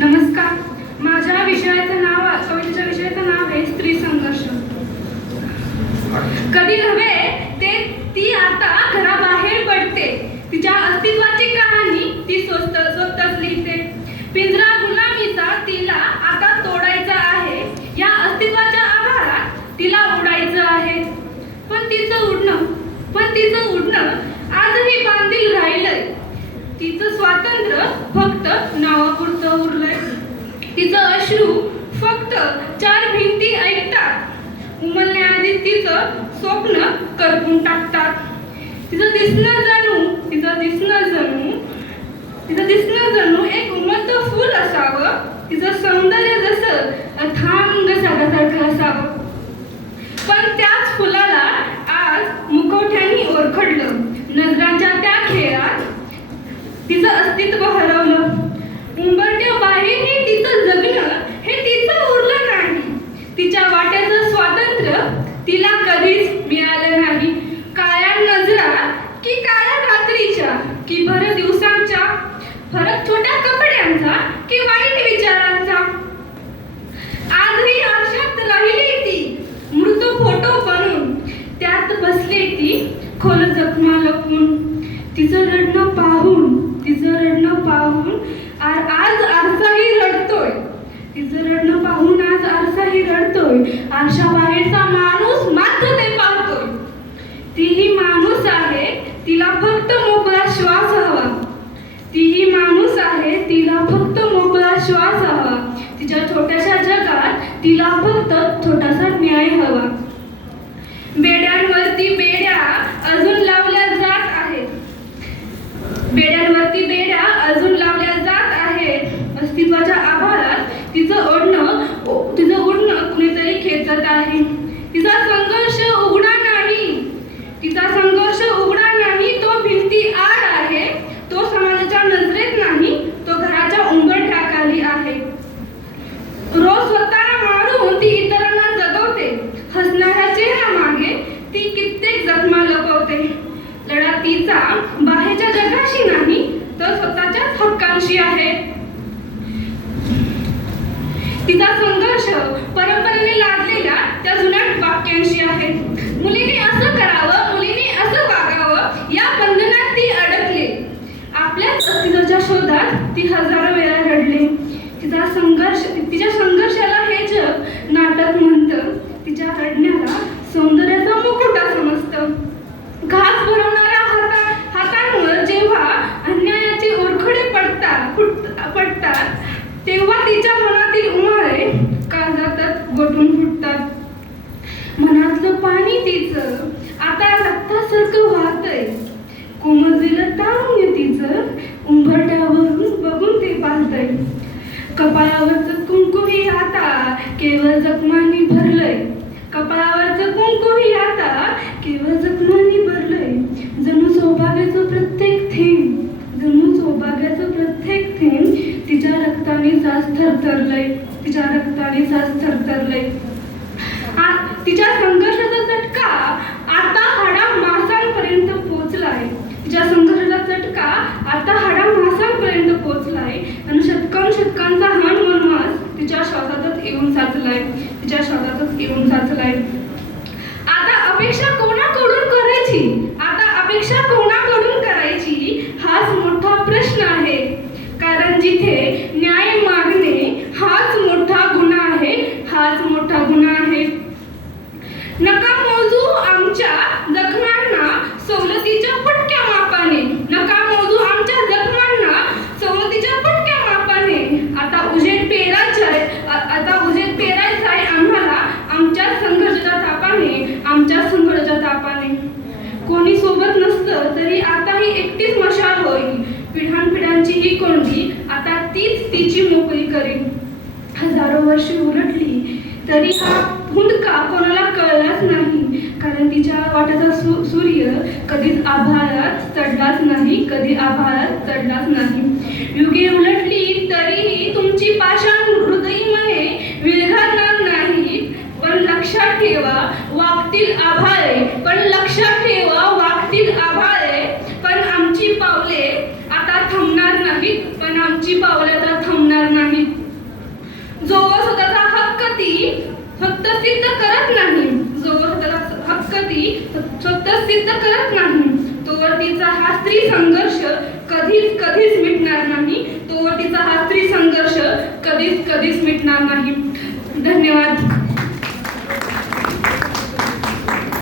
नमस्कार. माझ्या विषयाचं नाव आहे स्त्री संघर्ष. कधी नव्हे ते ती आता घराबाहेर पडते. तिच्या अस्तित्वाची कहाणी ती स्वतःच लिहिते. पिंजरा गुलामीचा तिला आता तोडायचा आहे. या अस्तित्वाच्या आभारात तिला उडायचं आहे. पण तिचं उडणं आजही बांधील राहिलंय. तिचं स्वातंत्र्य फक्त नावापुरतं उरलंय. तिचं अश्रू फक्त 4 भिंती ऐकतात. उमलण्याआधी तिचं स्वप्न करपून टाकतात. तिचं दिसणं जणू एक उमलतं फूल असावं. तिचं सौंदर्य जसं अथांग सागरासारखं असावं. पण त्याच फुलाला आज मुखवट्याने ओरखडलं. नजरांच्या त्या खेळात तिचं अस्तित्व हरवलं. उंबरठ्या बाहेरही तिचं जगणं हे तिचं उरलं नाही. तिच्या वाट्याचं स्वातंत्र्य तिला कधीच मिळालं नाही. काळ्या नजरा की काळ्या रात्रीच्या की भर दिवसांच्या, फरक छोट्या कपड्यांचा की वाईट विचारांचा. आजही आरशात राहिली ती मृत फोटो बनून. त्यात बसली ती खोल जखमा लपवून. तिचं रडणं पाहून आज आरसाही रडतोय. आरशाबाहेरचा माणूस मात्र ते पाहतोय. तीही माणूस आहे, तिला फक्त मोकळा श्वास हवा. तिच्या छोट्याशा जगात तिला फक्त छोटासा न्याय हवा. बेड्यांवरती बेड्या अजून लावल्या जात आहेत. अस्तित्वाच्या आभारात तिचं उडणं कुणीतरी खेचत आहे. तिचा संघर्ष उघडा नाही. तो भिंती आड आहे. तो समाजाच्या नजरेत नाही. तो घराच्या उंबरठ्याखाली आहे. रोज स्वतःला मारून ती इतरांना जगवते. हसणाऱ्या चेहऱ्यामागे ती कित्येक जखमा लपवते. लढा तिचा बाहेरच्या जगाशी नाही तर स्वतःच्याच हक्कांशी आहे. तिचा संघर्ष परंपरेने लादलेल्या त्या जुन्या वाक्यांशी आहे. मुलीने असं करावं, मुलीने असं वागावं या बंधनात ती अडकली. आपल्याच अस्तित्वाच्या शोधात ती हजारो वेळा रडली. तिच्या संघर्षाला हे जग नाटक म्हणतं. तिच्या रडण्याला सौंदर्याचा मुकुटा समजतं. घास भरवणाऱ्या हातांवर जेव्हा अन्यायाचे ओरखडे पडतात तेव्हा तिच्या मनातील उन्हाळे काळजात गोठून फुटतात. मनातलं पाणी तिचं आता रक्तासारखं वाहतंय. कोमजलेलं तारुण्य तिचं उंबरठ्यावरून बघून ते पाहतंय. कपाळावरचं कुंकूही आता केवळ जखमांनी भरलंय. जणू सौभाग्याचं प्रत्येक थेंब तिच्या रक्ताने सास थरथरलंय. तिच्या संघर्षाचा चटका आता हाडा मांसांपर्यंत पोचलाय. आणि शतकांचा वनवास तिच्या श्वासातच येऊन साचलाय. आता अपेक्षा कोणाकडून करायची हाच मोठा प्रश्न आहे. कारण जिथे न्याय मागणे हाच मोठा गुन्हा आहे. नका मोजू आमच्या जखमांना सवलतीच्या फटक्या मापाने. आता उजेड पेरायचाय आम्हाला आमच्या संघर्षाच्या तापाने. कोणी सोबत नसतं तरी आता ही एकटीच मशाल होईल. पिढ्यानपिढ्यांची ही कोंडी आता तीच तिची मोकळी करील. हजारो वर्षे उलटली तरी हा हुंदका कोणाला कळलाच नाही. कारण तिच्या वाट्याचा सूर्य कधीच आभाळात चढलाच नाही. युगे उलटली तरीही तुमची पाषाण हृदयी मने विरघळणार नाही. पण लक्षात ठेवा वागतील आभाळे. पण आमची पावले आता थांबणार नाहीत. करत नाही, जोवर त्याला हक्क ती स्वतः सिद्ध करत नाही, तोवर तिचा हा स्त्री संघर्ष कधीच मिटणार नाही. तोवर तिचा हा स्त्री संघर्ष कधीच मिटणार नाही. धन्यवाद.